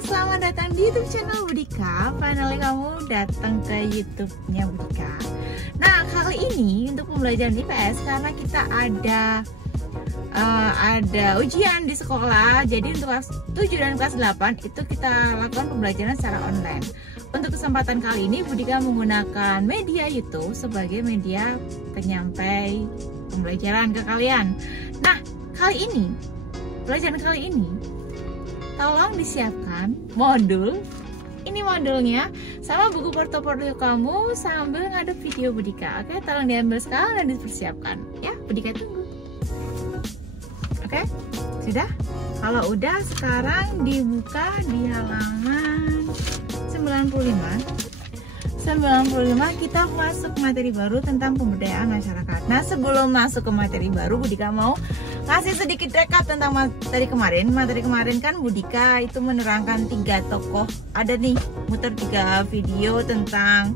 selamat datang di YouTube channel Budika. Finally kamu datang ke YouTube-nya Budika. Nah, kali ini untuk pembelajaran IPS karena kita ada ujian di sekolah. Jadi untuk kelas 7 dan kelas 8 itu kita lakukan pembelajaran secara online. Untuk kesempatan kali ini Budika menggunakan media YouTube sebagai media penyampai pembelajaran ke kalian. Nah, pelajaran kali ini tolong disiapkan modul. Ini modulnya sama buku portofolio kamu sambil ngadep video Budika. Oke, tolong diambil sekarang dan dipersiapkan. Ya, Budika tunggu. Oke, sudah? Kalau udah, sekarang dibuka di halaman 95 kita masuk materi baru tentang pemberdayaan masyarakat. Nah, sebelum masuk ke materi baru, Budika mau kasih sedikit recap tentang materi kemarin. Materi kemarin kan Budika itu menerangkan 3 tokoh. Ada nih, muter 3 video tentang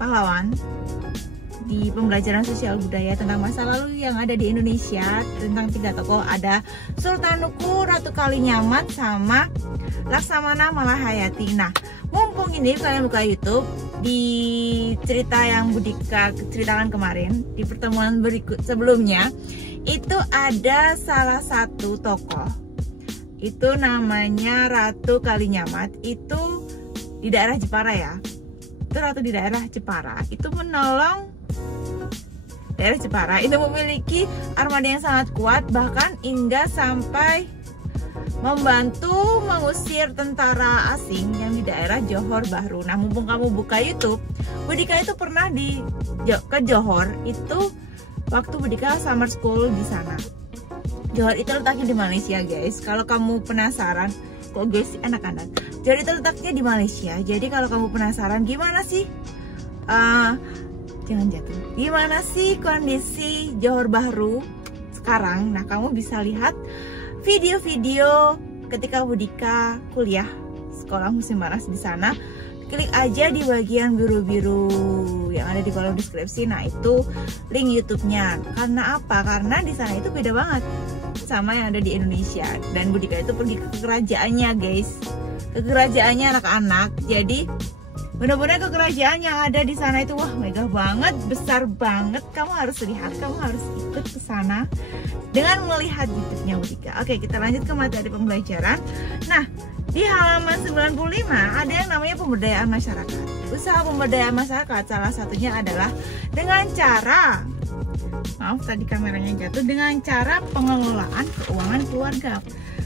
pahlawan di pembelajaran sosial budaya tentang masa lalu yang ada di Indonesia. Tentang 3 tokoh, ada Sultan Nuku, Ratu Kalinyamat, sama Laksamana Malahayati. Nah, mumpung ini kalian buka YouTube, di cerita yang Budika ceritakan kemarin di pertemuan sebelumnya itu ada salah satu tokoh, itu namanya Ratu Kalinyamat. Itu di daerah Jepara ya, itu ratu di daerah Jepara, itu menolong daerah Jepara, itu memiliki armada yang sangat kuat, bahkan hingga sampai membantu mengusir tentara asing yang di daerah Johor Bahru. Nah, mumpung kamu buka YouTube, Budika itu pernah ke Johor itu waktu Budika summer school di sana. Johor itu letaknya di Malaysia, guys. Kalau kamu penasaran, kok guys anak-anak, Johor itu letaknya di Malaysia. Jadi kalau kamu penasaran gimana sih, jangan jatuh, gimana sih kondisi Johor Bahru sekarang? Nah, kamu bisa lihat video-video ketika Budika kuliah sekolah musim panas di sana. Klik aja di bagian biru-biru yang ada di kolom deskripsi. Nah, itu link YouTube-nya. Karena apa? Karena di sana itu beda banget sama yang ada di Indonesia. Dan Budika itu pergi ke kerajaannya, guys. Ke kerajaannya anak-anak. Jadi benar-benar ke kerajaan yang ada di sana itu, wah, megah banget, besar banget. Kamu harus lihat, kamu harus ikut ke sana dengan melihat YouTube-nya Budika. Oke, kita lanjut ke materi pembelajaran. Nah, di halaman 95 ada yang namanya pemberdayaan masyarakat. Usaha pemberdayaan masyarakat salah satunya adalah dengan cara, maaf tadi kameranya jatuh, dengan cara pengelolaan keuangan keluarga.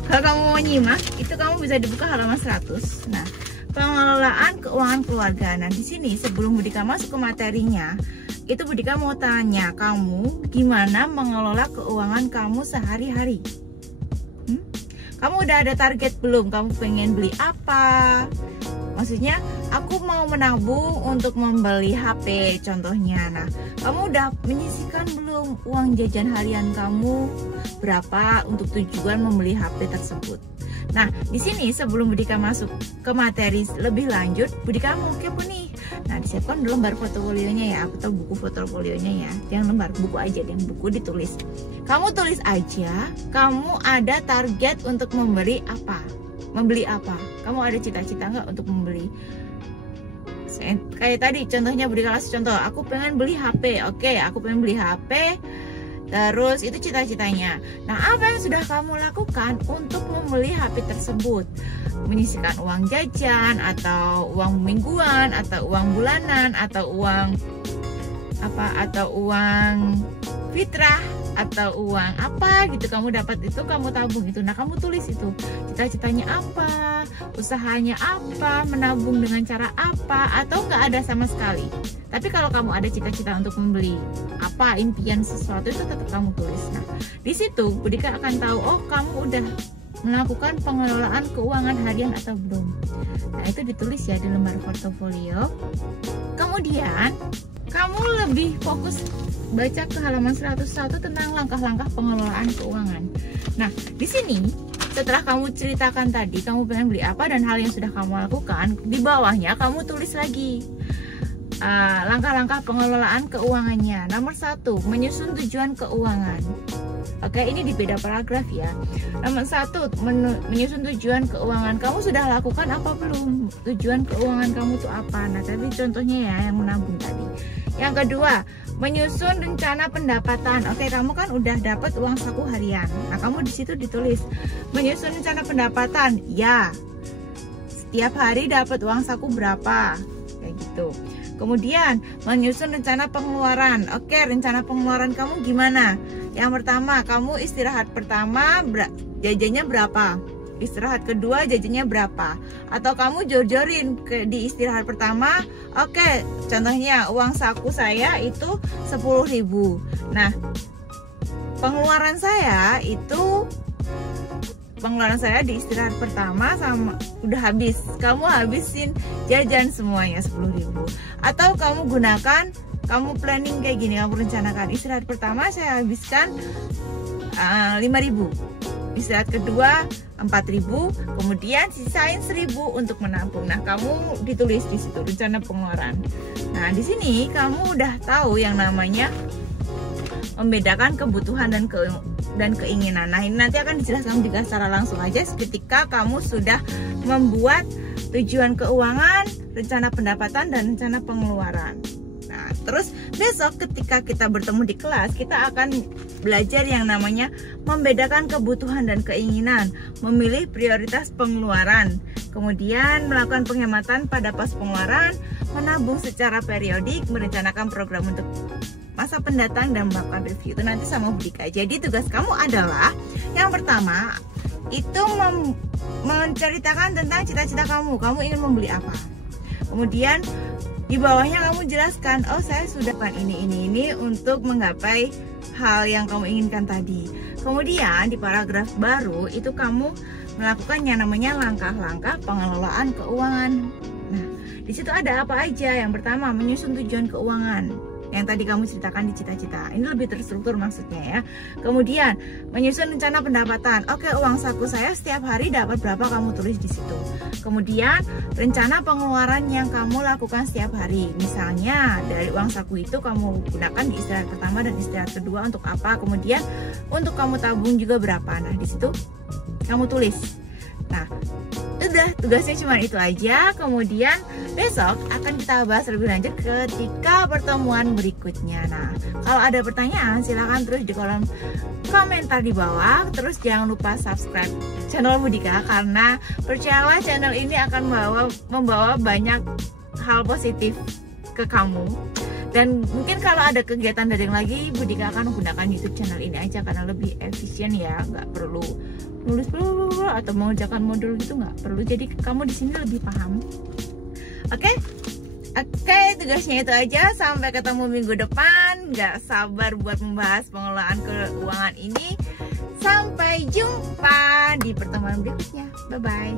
Kalau kamu mau nyimak, itu kamu bisa dibuka halaman 100. Nah, pengelolaan keuangan keluarga. Nah, di sini sebelum Budika masuk ke materinya, itu Budika mau tanya kamu gimana mengelola keuangan kamu sehari-hari. Kamu udah ada target belum? Kamu pengen beli apa? Maksudnya, aku mau menabung untuk membeli HP contohnya. Nah, kamu udah menyisihkan belum uang jajan harian kamu berapa untuk tujuan membeli HP tersebut? Nah, di sini sebelum Budika masuk ke materi lebih lanjut, Budika mau kepo nih. Nah, disiapkan dulu lembar portofolionya ya, atau buku portofolionya ya. Jangan lembar, buku aja, yang buku ditulis. Kamu tulis aja, kamu ada target untuk membeli apa? Membeli apa? Kamu ada cita-cita nggak untuk membeli? Kayak tadi contohnya Budika kasih contoh, aku pengen beli HP. Oke, aku pengen beli HP. Terus itu cita-citanya. Nah, apa yang sudah kamu lakukan untuk membeli HP tersebut? Menyisihkan uang jajan, atau uang mingguan, atau uang bulanan, atau uang apa, atau uang fitrah, atau uang apa gitu kamu dapat itu, kamu tabung itu. Nah, kamu tulis itu cita-citanya apa, usahanya apa, menabung dengan cara apa, atau nggak ada sama sekali. Tapi kalau kamu ada cita-cita untuk membeli apa, impian sesuatu, itu tetap kamu tulis. Nah, di situ Budika akan tahu, oh, kamu udah melakukan pengelolaan keuangan harian atau belum. Nah, itu ditulis ya di lembar portofolio. Kemudian kamu lebih fokus baca ke halaman 101 tentang langkah-langkah pengelolaan keuangan. Nah, di sini setelah kamu ceritakan tadi kamu pengen beli apa dan hal yang sudah kamu lakukan, di bawahnya kamu tulis lagi langkah-langkah pengelolaan keuangannya. Nomor 1, menyusun tujuan keuangan. Oke, ini di beda paragraf ya. Nomor 1, menyusun tujuan keuangan. Kamu sudah lakukan apa belum? Tujuan keuangan kamu tuh apa? Nah, tadi contohnya ya yang menabung tadi. Yang kedua, menyusun rencana pendapatan. Oke, kamu kan udah dapat uang saku harian. Nah, kamu di situ ditulis menyusun rencana pendapatan. Ya, setiap hari dapat uang saku berapa? Kayak gitu. Kemudian menyusun rencana pengeluaran. Oke, rencana pengeluaran kamu gimana? Yang pertama, kamu istirahat pertama jajannya berapa? Istirahat kedua jajannya berapa? Atau kamu jor-jorin di istirahat pertama? Oke, contohnya uang saku saya itu 10.000. Nah, pengeluaran saya di istirahat pertama sama udah habis. Kamu habisin jajan semuanya 10.000. Atau kamu planning kayak gini, kamu rencanakan istirahat pertama saya habiskan 5.000. Istirahat kedua 4.000, kemudian sisain 1.000 untuk menabung. Nah, kamu ditulis di situ rencana pengeluaran. Nah, di sini kamu udah tahu yang namanya membedakan kebutuhan dan keinginan. Nah, ini nanti akan dijelaskan juga secara langsung aja ketika kamu sudah membuat tujuan keuangan, rencana pendapatan, dan rencana pengeluaran. Nah, terus besok ketika kita bertemu di kelas, kita akan belajar yang namanya membedakan kebutuhan dan keinginan, memilih prioritas pengeluaran, kemudian melakukan penghematan pada pos pengeluaran, menabung secara periodik, merencanakan program untuk masa pendatang, dan melakukan review. Itu nanti sama Budika. Jadi tugas kamu adalah yang pertama itu menceritakan tentang cita-cita kamu ingin membeli apa. Kemudian di bawahnya kamu jelaskan, oh saya sudah kan ini untuk menggapai hal yang kamu inginkan tadi. Kemudian di paragraf baru itu kamu melakukan yang namanya langkah-langkah pengelolaan keuangan. Nah, di situ ada apa aja? Yang pertama, menyusun tujuan keuangan yang tadi kamu ceritakan di cita-cita. Ini lebih terstruktur maksudnya ya. Kemudian menyusun rencana pendapatan. Oke, uang saku saya setiap hari dapat berapa, kamu tulis di situ. Kemudian rencana pengeluaran yang kamu lakukan setiap hari. Misalnya dari uang saku itu kamu gunakan di istirahat pertama dan istirahat kedua untuk apa. Kemudian untuk kamu tabung juga berapa. Nah, di situ kamu tulis. Nah, udah, tugasnya cuma itu aja. Kemudian besok akan kita bahas lebih lanjut ketika pertemuan berikutnya. Nah, kalau ada pertanyaan silahkan terus di kolom komentar di bawah. Terus jangan lupa subscribe channel Budika, karena percayalah channel ini akan membawa banyak hal positif ke kamu. Dan mungkin kalau ada kegiatan daring lagi, Budika akan menggunakan YouTube channel ini aja karena lebih efisien ya, nggak perlu nulis atau mengerjakan modul gitu, nggak perlu. Jadi kamu di sini lebih paham. Oke, tugasnya itu aja. Sampai ketemu minggu depan. Nggak sabar buat membahas pengelolaan keuangan ini. Sampai jumpa di pertemuan berikutnya. Bye bye.